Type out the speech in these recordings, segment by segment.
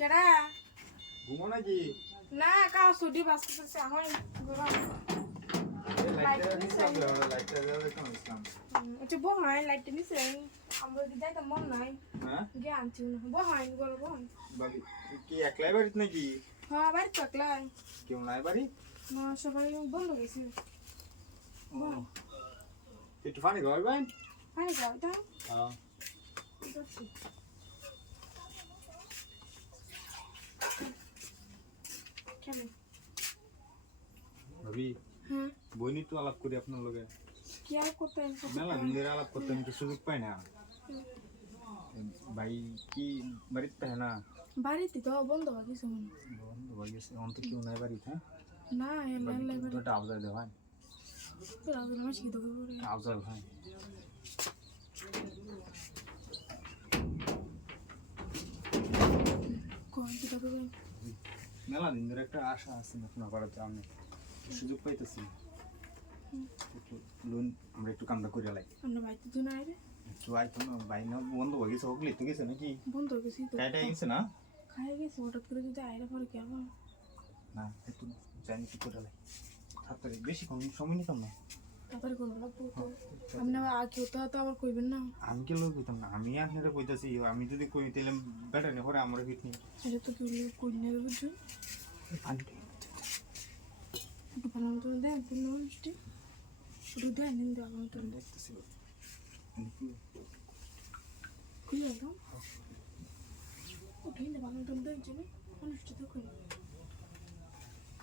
কেডা? ঘুমো নাকি? না কা সুডি বাস করতেছে এখন ইসলাম একটু বহাই লাইটটা নিছে আমরা কি যাইতে মন নাই। হ্যাঁ গিয়ে আনছি না বহাই গরম বহাই কি একলাই বাড়িতে নাকি? হ্যাঁ বাড়ি থাকলাই কেউ নাই বাড়ি না সবাই বন্ধ গেছে। একটু খাওয়াই ভাই পানি খাও তো। হ্যাঁ যাচ্ছি কেন ভাবি। বইনি একটু আলাপ করি আপনার লগে কি আর করতে মেলা দিন ধরে আলাপ করতে আমি তো সুযোগ পাই না। ভাই কি বাড়িতে পায় না? বাড়িতে তো বন্ধ হয়ে গেছে। বন্ধ হয়ে গেছে। অন্ত কেউ নাই বাড়িতে হ্যাঁ? না এমন লাগবে দুটো আবজাল দে ভাই তোর আগে আমার শিখে দেবো করে। আবজাল ভাই কোন কি দেবো মেলা দিন ধরে একটা আশা আছে আপনার বাড়িতে আমি? সুযোগ পাইতেছি। লোন আমরা একটু কামটা করে লাই। আমরা বাড়িতে তো নাই রে একটু আইতো না না বন্ধ হয়ে গেছে হোকলি তো গেছে নাকি? বন্ধ হয়ে গেছি তো। টাইটা গেছে না? খাই গেছে হঠাৎ করে যদি আইলে পরে কি আবার? না একটু জানি কি করে লাই। তাড়াতাড়ি বেশি কম সময় নিতাম না। তাড়াতাড়ি করব লাগবো তো। আপনি আবার আগে হতে হতে আবার কইবেন না? আমি কে লোক কইতাম না আমি আপনারা কইতাছি আমি যদি কই তাহলে বেটার নেই পরে আমার ফিট নেই এটা তো কি কই নেবে বুঝছ পানিটা একটু ভালো মতন দেন পূর্ণ মিষ্টি একটু দেন নিন দেওয়া মতন দেখতেছি কুই একদম উঠে ভালো মতন দেন চলে মানুষটা তো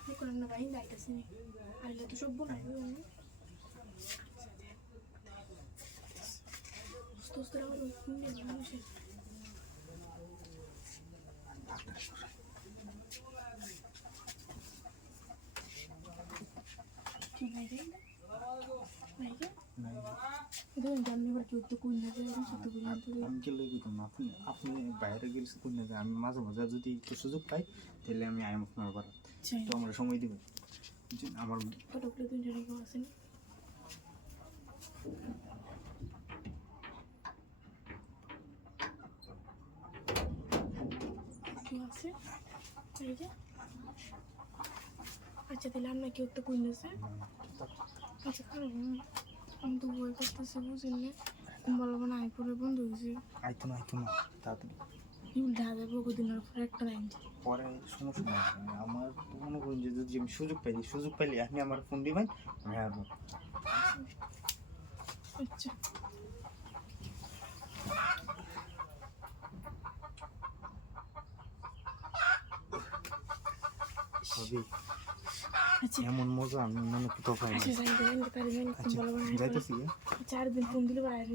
কই করেন না ভাই দাইতেছি নি আইলে তো সব বোনাই মানুষের ঠিক আছে নাই কে দেখুন জানি এবার কেউ তো কুইন না যায় সত্য কুইন না তো আমি কে লোক কইতাম না আপনি আপনি বাইরে গেলে কোন আমি মাঝে মাঝে যদি একটু সুযোগ পাই তাহলে আমি আইম আপনার বাড়ি তো আমার সময় দিবেন? আমার আছে এই যে। আচ্ছা তাহলে আমরা কেউ তো আছে? আচ্ছা কারণ আমি তো বই করতেছি বুঝলেন না। কুম্বাল আই পরে বন্ধ হয়েছে। আইতো না আইতো না তাড়াতাড়ি। ইউল ঢাকা বহুদিনের পর একটা লাইন পরে সমস্যা নাই আমার তো মনে করেন যে যদি আমি সুযোগ পাই সুযোগ পাইলে আপনি আমার ফোন দিবেন আমি আসব আচ্ছা। ভাবি আচ্ছা। এমন মজা আমি মনে কোথাও পাই না। আচ্ছা আচ্ছা যাইতেছি। চার দিন ফোন দিলে বাইরে